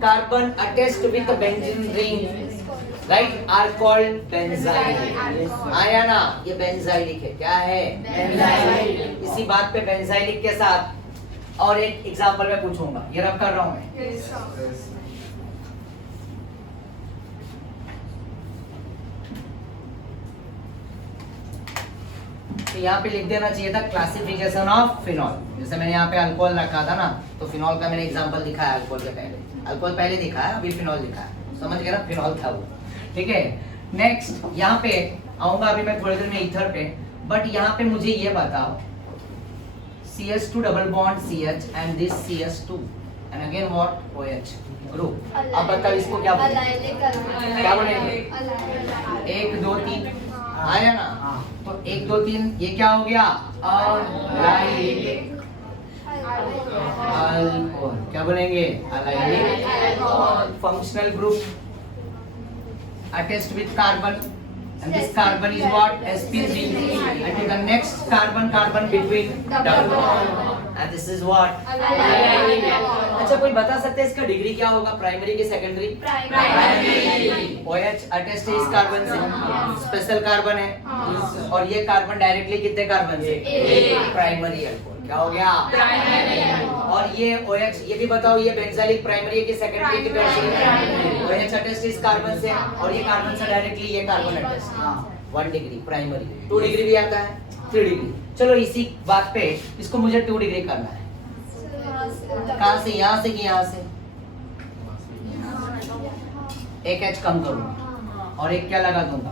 carbon attached with the benzene ring, right, are called benzyl। आया ना? ये बेंजाइलिक है। क्या है? बेंजाइलिक। इसी बात पे बेंजाइलिक के साथ और एक एग्जांपल में पूछूंगा, ये रब कर रहा हूं मैं। तो यहाँ पे लिख देना चाहिए था क्लासिफिकेशन ऑफ फिनॉल। जैसे मैंने यहाँ पे अल्कोहल रखा था ना, तो फिनॉल का मैंने एग्जांपल दिखाया अल्कोहल के पहले। अल्कोहल पहले दिखाया, अभी फिनॉल दिखाया। समझ गए ना? फिनॉल था वो। ठीक है, नेक्स्ट यहाँ पे आऊंगा अभी मैं थोड़ी देर में ईथर पे। बट यहाँ पे मुझे ये बताओ, CH2 double bond CH and this CH2 and again what? OH group. अब बताओ इसको क्या बोलेंगे? क्या बोलेंगे? 1 2 3 आया ना? तो 1 2 3 ये क्या हो गया? Allylic alcohol. क्या बोलेंगे? Allylic alcohol. Functional group attached with carbon, and this carbon is what? sp3, and the next carbon between double bond, and this is what? Allylic. अच्छा, कोई बता सकते हैं इसका डिग्री क्या होगा? प्राइमरी की सेकेंडरी? प्राइमरी। OH अटैच्ड है इस कार्बन से, स्पेशल कार्बन है, और ये कार्बन डायरेक्टली कितने कार्बन से? Primary alcohol. क्या हो गया? प्राइमरी। और ये OH, ये भी बताओ, ये बेंजाइलिक प्राइमरी की सेकेंडरी की टर्शियरी? OH अटैच्ड इस कार्बन से और ये कार्बन से डायरेक्टली ये carbon attached. 1 degree primary. 2 degree भी आता है, 3 डिग्री। चलो इसी बात पे इसको मुझे 2 डिग्री करना है। कहां से? यहाँ से कि यहाँ से? एक H कम करूंगा और एक क्या लगा दूंगा?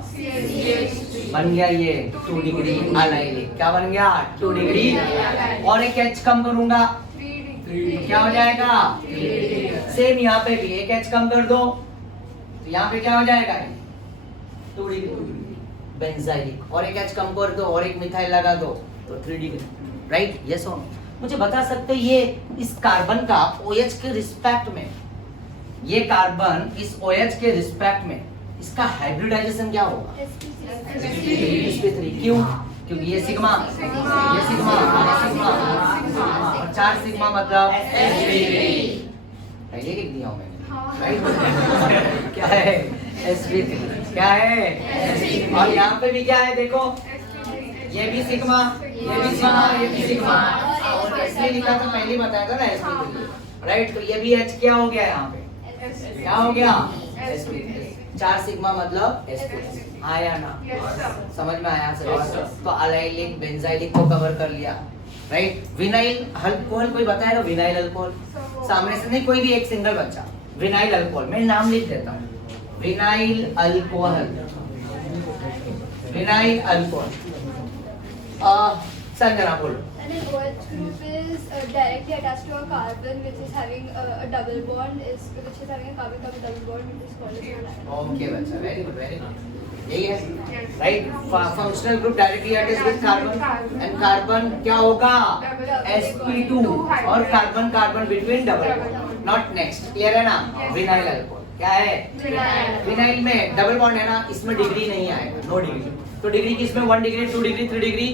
बन गया ये 2 डिग्री अलाइलिक। क्या बन गया? 2 डिग्री। और एक H कम करूंगा, क्या हो जाएगा? सेम यहाँ पे भी एक H कम कर दो तो यहाँ पे क्या हो जाएगा? 2 डिग्री बेंजाइलिक। और एक H कम कर दो और एक मिथाइल लगा दो तो 3 डिग्री। राइट? यस और नो? मुझे बता सकते ये इस कार्बन का OH के रिस्पेक्ट में, ये कार्बन इस OH के रिस्पेक्ट में इसका हाइब्रिडाइजेशन क्या होगा? sp3। क्यों? क्योंकि ये सिग्मा, ये सिग्मा, ये सिग्मा और 4 सिग्मा मतलब sp3। पहले लिख दिया हूँ मैंने, राइट? क्या है sp3, क्या है और यहाँ पे भी क्या है देखो, ये भी सिग्मा, ये भी सिग्मा, ये भी सिग्मा, और इसलिए लिखा था पहले बताया था ना sp3, राइट? तो ये भी H क्या हो गया यहाँ पे, क्या हो गया sp3, 4 सिग्मा मतलब sp3, आया ना? समझ में आया सर? तो अलाइलिक बेंजाइलिक को कवर कर लिया, राइट? विनाइल अल्कोहल कोई बताएगा? विनाइल अल्कोहल सामने से नहीं, कोई भी एक सिंगल बच्चा, विनाइल अल्कोहल, मैं नाम लिख देता हूँ, vinyl alcohol, vinyl alcohol. Sanjana बोलो। And an OH group is directly attached to a carbon which is having a double bond, which is having a carbon-carbon double bond, which is called as an anion. Okay बच्चा, very good, very good, यही है, right? Functional group directly attached with carbon, and carbon क्या होगा? sp2, और carbon carbon between double bond, not next, clear है ना? Vinyl alcohol क्या है? विनाइल में डबल बॉन्ड है ना, इसमें डिग्री नहीं आएगा, नो डिग्री, तो डिग्री किसमें? 1 डिग्री, 2 डिग्री, 3 डिग्री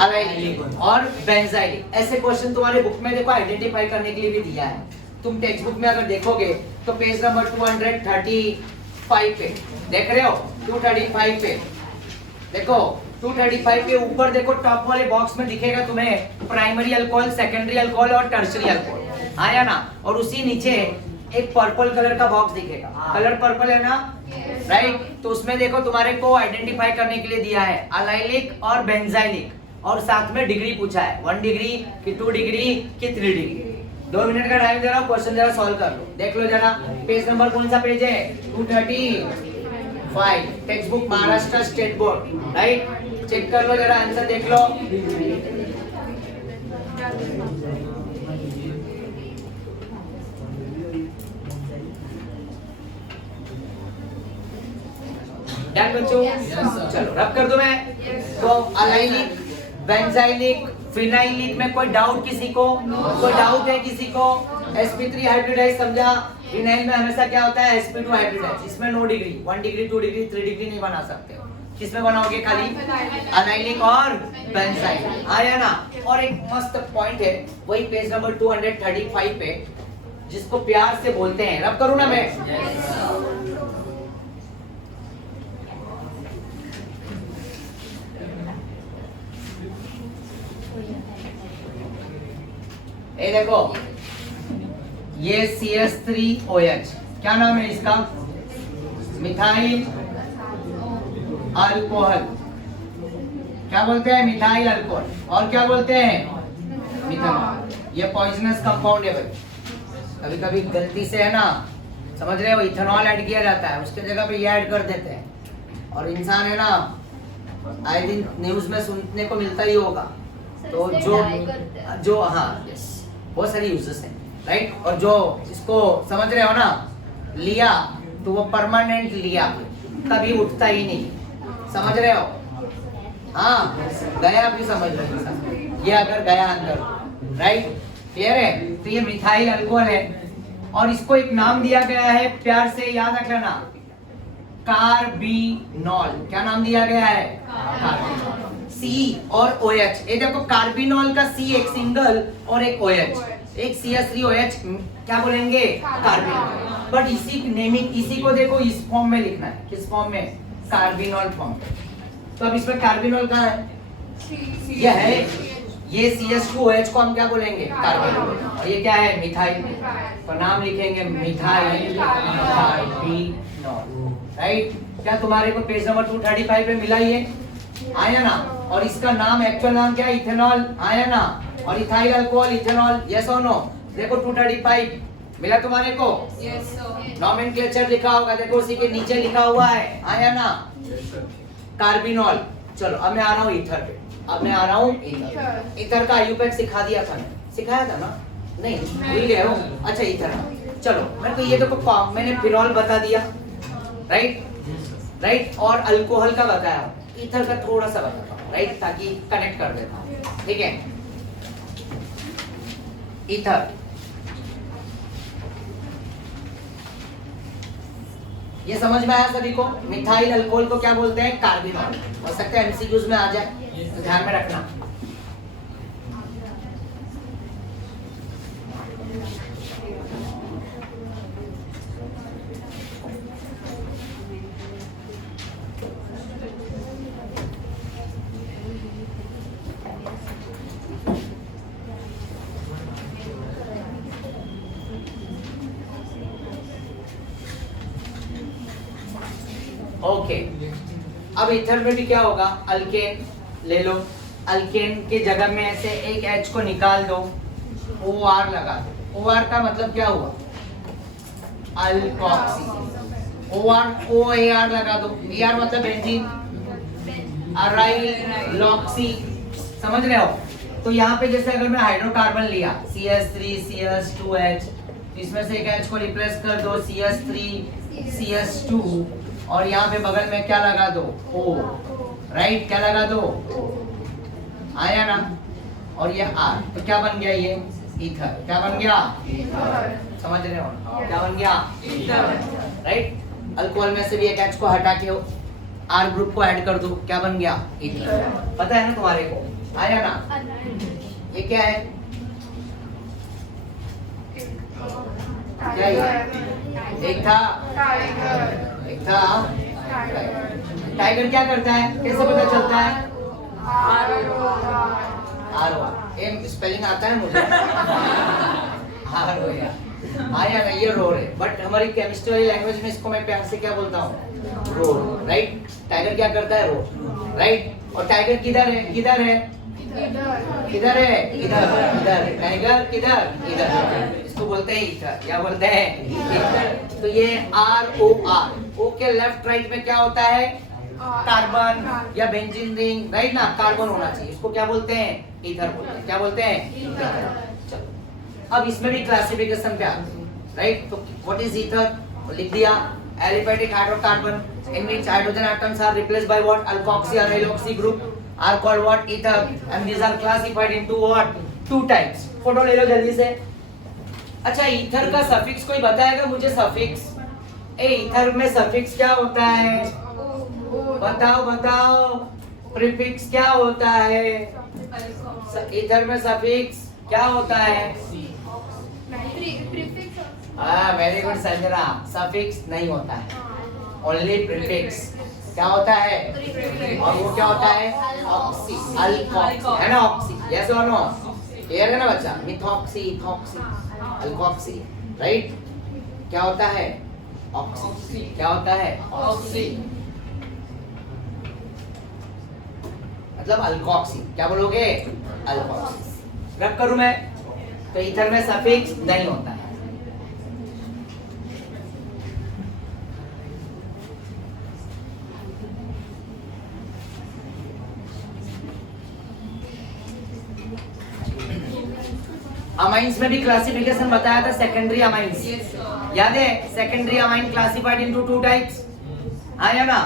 अलाइलिक और बेंजाइलिक। ऐसे क्वेश्चन तुम्हारे बुक में देखो आइडेंटिफाई करने के लिए भी दिया है, तुम टेक्स्ट बुक में अगर देखोगे तो पेज नंबर 235 पे देख रहे हो, 235 पे देखो, 235 के ऊपर देखो, टॉप वाले बॉक्स में दिखेगा तुम्हें प्राइमरी अल्कोहल, सेकेंडरी अल्कोहल और टर्शियरी अल्कोहल, आया ना? और उसी नीचे एक पर्पल कलर का बॉक्स दिखेगा, कलर पर्पल है ना, राइट? तो उसमें देखो तुम्हारे को आइडेंटिफाई करने के लिए दिया है अलाइलिक और बेंजाइलिक, और साथ में डिग्री पूछा है, 1 डिग्री कि 2 डिग्री कि 3 डिग्री। 2 मिनट का टाइम दे रहा हूँ, क्वेश्चन जरा सॉल्व कर लो, देख लो जरा। पेज नंबर कौन सा पेज है? 235, text book Maharashtra state board, right? Check कर लो जरा, आंसर देख लो। डन बच्चों? चलो रब कर दो मैं। तो अलाइलिक, बेंजाइलिक, फिनाइलिक में कोई डाउट किसी को? कोई डाउट है किसी को? sp3 हाइब्रिडाइज समझा? विनाइल में हमेशा क्या होता है? sp2 हाइब्रिडाइज, इसमें no degree, 1 degree, 2 degree, 3 degree नहीं बना सकते हो। किसमें बनाओगे? खाली अलाइलिक और बेंजाइल, आया ना? और एक मस्त पॉइंट है, वही पेज नंबर 235 पे, जिसको प्यार से बोलते हैं, रब करूं ना मैं? ये देखो, ये CH3OH, क्या नाम है इसका? मिथाइल अल्कोहल, क्या बोलते हैं? मिथाइल अल्कोहल, और क्या बोलते हैं? मिथेनॉल। ये पॉइजनस कंपाउंड है भाई, कभी कभी गलती से है ना, समझ रहे हो, इथेनॉल ऐड किया जाता है, उसके जगह पे ये ऐड कर देते हैं, और इंसान है ना, आए दिन न्यूज में सुनने को मिलता ही होगा। तो जो हाँ, यस, बहुत सारी यूजेस हैं, राइट? और जो इसको समझ रहे हो ना, लिया तो वो परमानेंट लिया, कभी उठता ही नहीं, समझ रहे हो? हाँ, गया भी समझ रहे हो, ये अगर गया अंदर, राइट? क्लियर है? तो ये मिथाइल अल्कोहल है, और इसको एक नाम दिया गया है, प्यार से याद रख लेना, कार्बिनॉल। क्या नाम दिया गया है? कार्बिनॉल। C और OH, ये देखो कार्बिनॉल का C एक सिंगल और एक OH, एक CH3OH, क्या बोलेंगे? कार्बिनॉल। बट इसी नेमिंग, इसी को देखो इस फॉर्म में लिखना है, किस फॉर्म में? Carbinol form. तो अब इसमें कार्बिनॉल कहाँ है? ये है, ये CH2OH को हम क्या बोलेंगे? कार्बिनॉल। और ये क्या है? मिथाइल। तो नाम लिखेंगे मिथाइल कार्बिनॉल, राइट? क्या तुम्हारे को पेज नंबर 235 पे मिला ये? आया ना? और इसका नाम, एक्चुअल नाम क्या है? इथेनॉल, आया ना? और इथाइल अल्कोहल, इथेनॉल, यस और नो? देखो 235 मिला तुम्हारे को? Yes sir. नोमेनक्लेचर लिखा होगा, देखो उसी के नीचे लिखा हुआ है, आया ना? कार्बिनॉल। चलो अब मैं आ रहा हूँ ईथर पे, अब मैं आ रहा हूँ ईथर। ईथर का आयुपैक सिखा दिया था मैंने, सिखाया था ना? नहीं भूल गए हो? अच्छा ईथर, चलो मेरे को ये देखो, मैंने फिनॉल बता दिया, राइट? राइट, और अल्कोहल का बताया, ईथर का थोड़ा सा बताता हूँ, राइट, ताकि कनेक्ट कर देता हूँ, ठीक है? ईथर, ये समझ में आया सभी को? मिथाइल अल्कोहल को क्या बोलते हैं? कार्बिनॉल। हो सकता है एमसीक्यूज में आ जाए, तो ध्यान में रखना। ओके, अब ईथर में भी क्या होगा, अल्केन ले लो, अल्केन के जगह में से एक H को निकाल दो, OR लगा दो। OR का मतलब क्या हुआ, अल्कोक्सी। OAR लगा दो, AR मतलब बेंजीन, अराइल लॉक्सी, समझ रहे हो। तो यहाँ पे जैसे अगर मैं हाइड्रोकार्बन लिया CH3 CH2H, इसमें से एक H को रिप्लेस कर दो CH3 CH2, और यहाँ पे बगल में क्या लगा दो, O, राइट, क्या लगा दो, आया ना, और ये R, तो क्या बन गया ये ईथर, क्या बन गया, समझ रहे हो, क्या बन गया, राइट। अल्कोहल में से भी एक H को हटा के R ग्रुप को ऐड कर दो, क्या बन गया, ईथर। पता है ना तुम्हारे को, आया ना। ये क्या है, क्या ये, एक था टाइगर क्या करता है, कैसे पता चलता है, आर स्पेलिंग आता है मुझे आया ना, ये रोर है, बट हमारी केमिस्ट्री वाली लैंग्वेज में इसको मैं प्यार से क्या बोलता हूँ, रोर, राइट। टाइगर क्या करता है, रोर, राइट। और टाइगर किधर है, किधर है, किधर है, इधर, टाइगर किधर, इधर, इसको बोलते हैं ईथर, क्या बोलते हैं, ईथर। तो ये ROR, O के लेफ्ट राइट में क्या होता है, कार्बन या बेंजीन रिंग, राइट ना, कार्बन होना चाहिए, इसको क्या बोलते हैं, ईथर बोलते हैं, क्या बोलते हैं, ईथर। चलो अब इसमें भी क्लासिफिकेशन पे आते हैं, राइट। तो व्हाट इज ईथर, लिख दिया, aliphatic hydrocarbon in which hydrogen atoms are replaced by what, alkoxy और alkoxy group are called what, ether, and these are classified into what, 2 types। Photo ले लो जल्दी से। अच्छा, ईथर का सफिक्स कोई बताएगा मुझे, सफिक्स, ईथर में सफिक्स क्या होता है, बताओ बताओ, प्रीफिक्स क्या होता है, ईथर में सफिक्स क्या होता है, वेरी गुड संजना, सफिक्स नहीं होता है, ओनली प्रीफिक्स। क्या होता है, और वो क्या होता है, ऑक्सी, अल्कोक्सी, है ना, ऑक्सी, यस और नो, क्लियर है ना बच्चा, मिथॉक्सी, इथॉक्सी, अल्कोक्सी, राइट। क्या होता है, ऑक्सी, क्या होता है, ऑक्सी, मतलब अल्कोक्सी, क्या बोलोगे, अल्कोक्सी। रब करूं मैं, तो ईथर में सफिक्स नहीं होता है। अमाइंस में भी क्लासिफिकेशन बताया था, सेकेंडरी अमाइंस, याद है, secondary amine classified into 2 types, आया ना,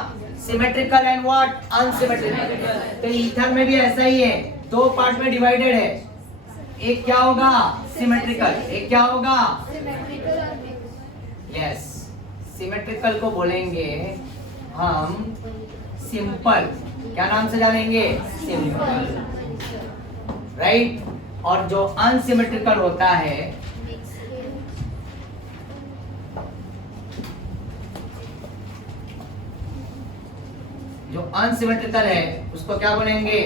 सिमेट्रिकल एंड व्हाट, अनसिमेट्रिकल। तो ईथर में भी ऐसा ही है, 2 पार्ट में डिवाइडेड है, एक क्या होगा, सिमेट्रिकल, एक क्या होगा, यस, सिमेट्रिकल को बोलेंगे हम सिंपल, क्या नाम से जानेंगे, सिंपल, राइट। और जो अनसिमेट्रिकल होता है, जो अनसिमेट्रिकल है उसको क्या बोलेंगे,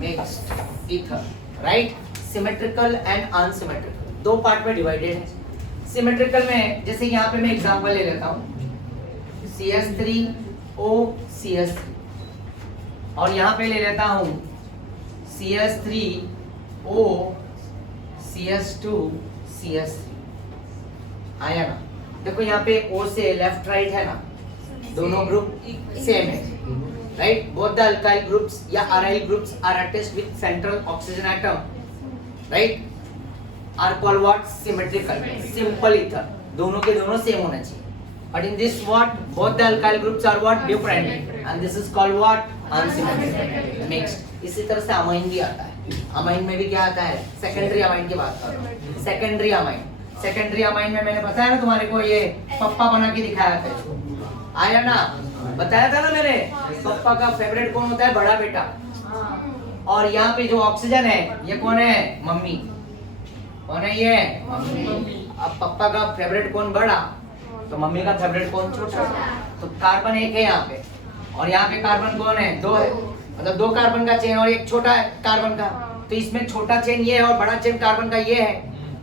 mixed ether, right. Symmetrical and unsymmetrical 2 part में डिवाइडेड है। सिमेट्रिकल में जैसे यहाँ पे मैं एग्जांपल ले लेता हूँ, CH3O CH3, और यहाँ पे ले लेता हूँ CH3O CH2 CH3, आया ना। देखो यहाँ पे O से लेफ्ट राइट है ना, दोनों ग्रुप सेम है, right. Both the alkyl groups या aryl groups are attached with central oxygen atom, right, are called what, symmetrical, simple ether, दोनों के दोनों सेम होना चाहिए। But in this what, both the alkyl groups are what, different, and this is called what, unsymmetrical, mixed. इसी तरह से amine भी आता है, अमाइन में भी क्या आता है, सेकेंडरी अमाइन की बात कर रहा हूँ, सेकेंडरी अमाइन। सेकेंडरी अमाइन में मैंने बताया ना तुम्हारे को, ये पप्पा बना के दिखाया था इसको, आया ना, बताया था ना मैंने, पप्पा का फेवरेट कौन होता है, बड़ा बेटा, और यहाँ पे जो ऑक्सीजन है ये कौन है, मम्मी, कौन है ये, मम्मी। अब पप्पा का फेवरेट कौन, बड़ा, तो मम्मी का फेवरेट कौन, छोटा। तो कार्बन एक है यहाँ पे, और यहाँ पे कार्बन कौन है, 2 है, मतलब 2 कार्बन का चेन और एक छोटा है कार्बन का। तो इसमें छोटा चेन ये है और बड़ा चेन कार्बन का ये है,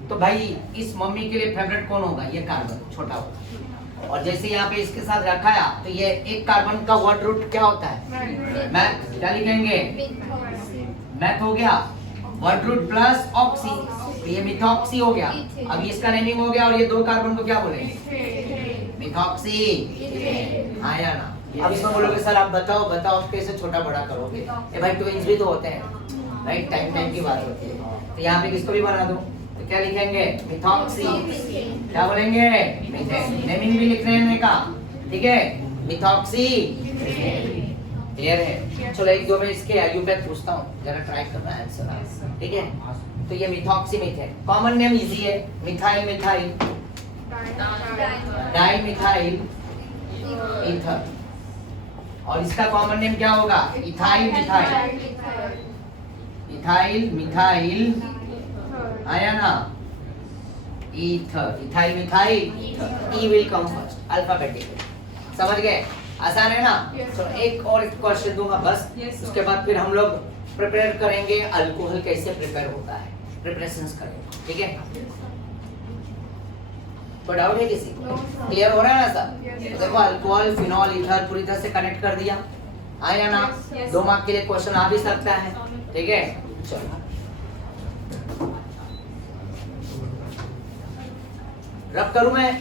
तो भाई इस मम्मी के लिए फेवरेट कौन होगा, ये कार्बन छोटा होगा। और जैसे यहाँ पे इसके साथ रखाया तो ये एक कार्बन का वर्ड रूट क्या होता है? मैथ। क्या लिखेंगे? मैथ हो गया, वर्ड रूट प्लस ऑक्सी, तो ये मिथॉक्सी हो गया। अब इसका नेमिंग हो गया और ये दो कार्बन को क्या बोलेंगे? मिथॉक्सी। हाँ या ना? अब इसमें बोलोगे सर आप बताओ बताओ कैसे छोटा बड़ा करोगे? ये भाई ट्विंस भी तो होते हैं, राइट? टाइम की बात होती है। तो यहाँ पे किसको भी बना दो तो क्या लिखेंगे? मिथॉक्सी। क्या बोलेंगे? मीथेन। नेमिंग भी लिख रहे हैं का, ठीक है? मिथॉक्सी। क्लियर है? चलो एक दो में इसके आयु पे पूछता हूँ, जरा ट्राई करना आंसर, ठीक है? तो ये methoxy methane, common name easy है, methyl methyl, di methyl ether. और इसका कॉमन नेम क्या होगा? इथाइल मिथाइल, इथाइल मिथाइल, आया ना? Ether, ethyl methyl ether. E will come first, alphabetic. समझ गए? आसान है ना? तो एक और क्वेश्चन दूंगा बस, उसके बाद फिर हम लोग प्रिपेयर करेंगे अल्कोहल कैसे प्रिपेयर होता है, प्रिपरेशंस करेंगे, ठीक है? कोई डाउट है किसी को? क्लियर हो रहा है ना सब? देखो अल्कोहल, फिनॉल, ईथर पूरी तरह से कनेक्ट कर दिया, आया ना? 2 मार्क के लिए क्वेश्चन आ भी सकता है, ठीक है? चलो रब करूं मैं?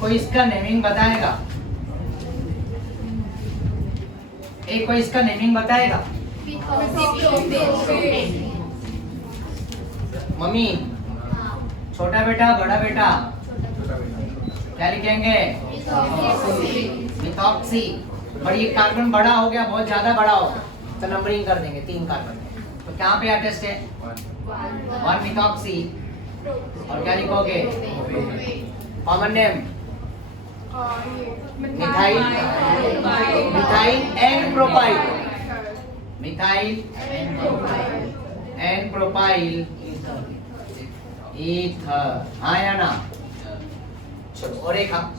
कोई इसका नेमिंग बताएगा? एक कोई इसका नेमिंग बताएगा? मम्मी, छोटा बेटा बड़ा बेटा क्या लिखेंगे? मिथॉक्सी। और ये कार्बन बड़ा हो गया, बहुत ज्यादा बड़ा हो गया, तो नंबरिंग कर देंगे 3 कार्बन में। तो क्या पे अटेस्ट है? 1 मिथॉक्सी। और क्या लिखोगे? Common name methyl, methyl and propyl, methyl and propyl ether, हाँ या ना? चलो और एक हम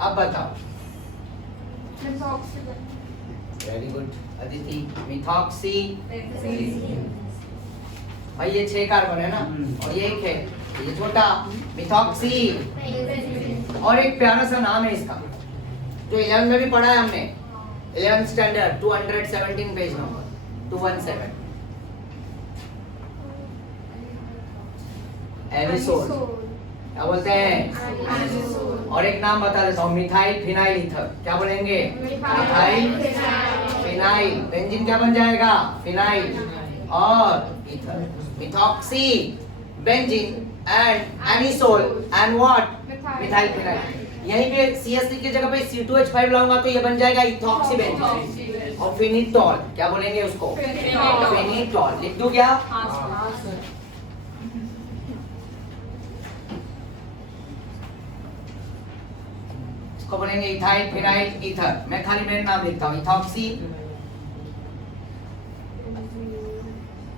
अब बताओ। Very good Aditi. मिथॉक्सी, भाई ये 6 कार्बन है ना, और ये एक है, ये छोटा मिथॉक्सी। और एक प्यारा सा नाम है इसका, जो 11 में भी पढ़ा है हमने, 11th standard 217 page number 217, anisole. क्या बोलते हैं? और एक नाम बता देता हूँ, मिथाइल फिनाइल ईथर। क्या बोलेंगे? Methyl phenyl. बेंजीन क्या बन जाएगा? फिनाइल और ether. Methoxy, benzene and anisole and what? Methyl phenyl. यहीं पे CH3 की जगह पे C2H5 लाऊंगा तो ये बन जाएगा इथॉक्सी बेंजीन। और फिनिटॉल, क्या बोलेंगे उसको? फिनिटॉल। लिख दूं क्या? इसको बोलेंगे इथाइल फिनाइल ईथर। मैं खाली मेरा नाम लिखता हूँ, इथॉक्सी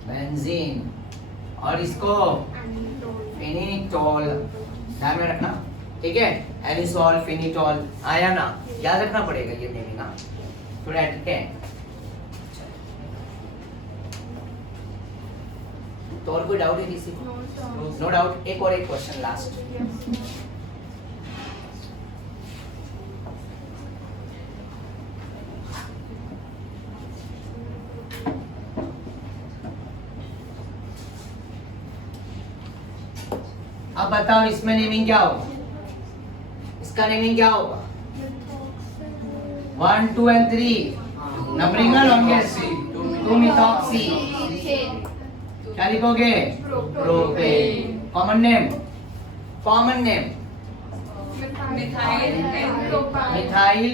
बेंजीन, और इसको फिनिटॉल। ध्यान में रखना, ठीक है? एनिसोल, फिनिटॉल, आया ना? याद रखना पड़ेगा ये नेमिंग ना, थोड़ा एटके। तो और कोई डाउट है किसी को? No doubt. एक और एक क्वेश्चन लास्ट। अब बताओ इसमें नेमिंग क्या होगा? इसका नेमिंग क्या होगा? 1, 2 and 3 नंबरिंग है लॉन्गेस्ट। 2 मिथॉक्सी, क्या लिखोगे? Propane. Common name, common name methyl.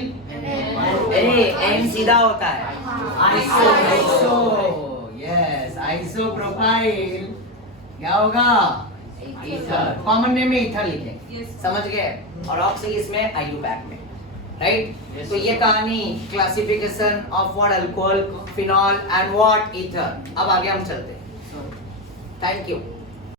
अरे एन सीधा होता है, आइसो, यस आइसोप्रोपाइल। क्या होगा? ईथर। कॉमन नेम में ईथर लिखेंगे, समझ गए? और ऑक्सी इसमें आईयूपैक में, राइट? तो ये कहानी classification of what alcohol, phenol and what ether. अब आगे हम चलते हैं। Thank you.